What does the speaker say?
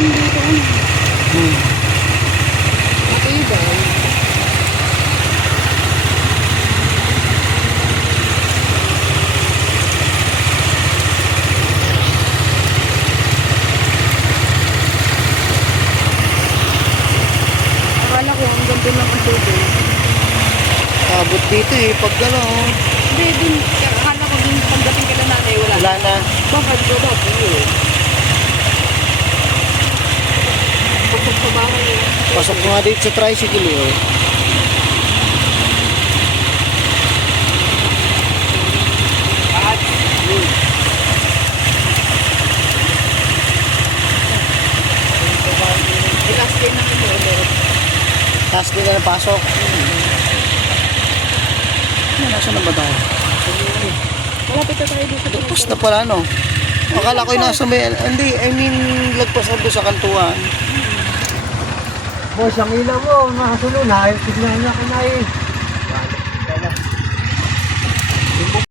kung dito ano. Hmm. Matibay. Akala ko ang ganda lang ang tubig. Abot dito eh, pag ano, Hindi, dun, akala ko dun pagdating ka na nanay, wala. wala na. Bakit ko daw? Iyo. Pasok sa bahay eh. Pasok ko nga dito sa tricycle eh. oh. Taas din na pasok. Ano, nasa na ba tayo? Malapit na tayo dito. Lagpas na pala no. Akala ko yung nasa may, hindi, I mean, lagpas na doon sa kantuan. Boss, ang ilaw mo, nakasunod na. Tignan na ka na eh.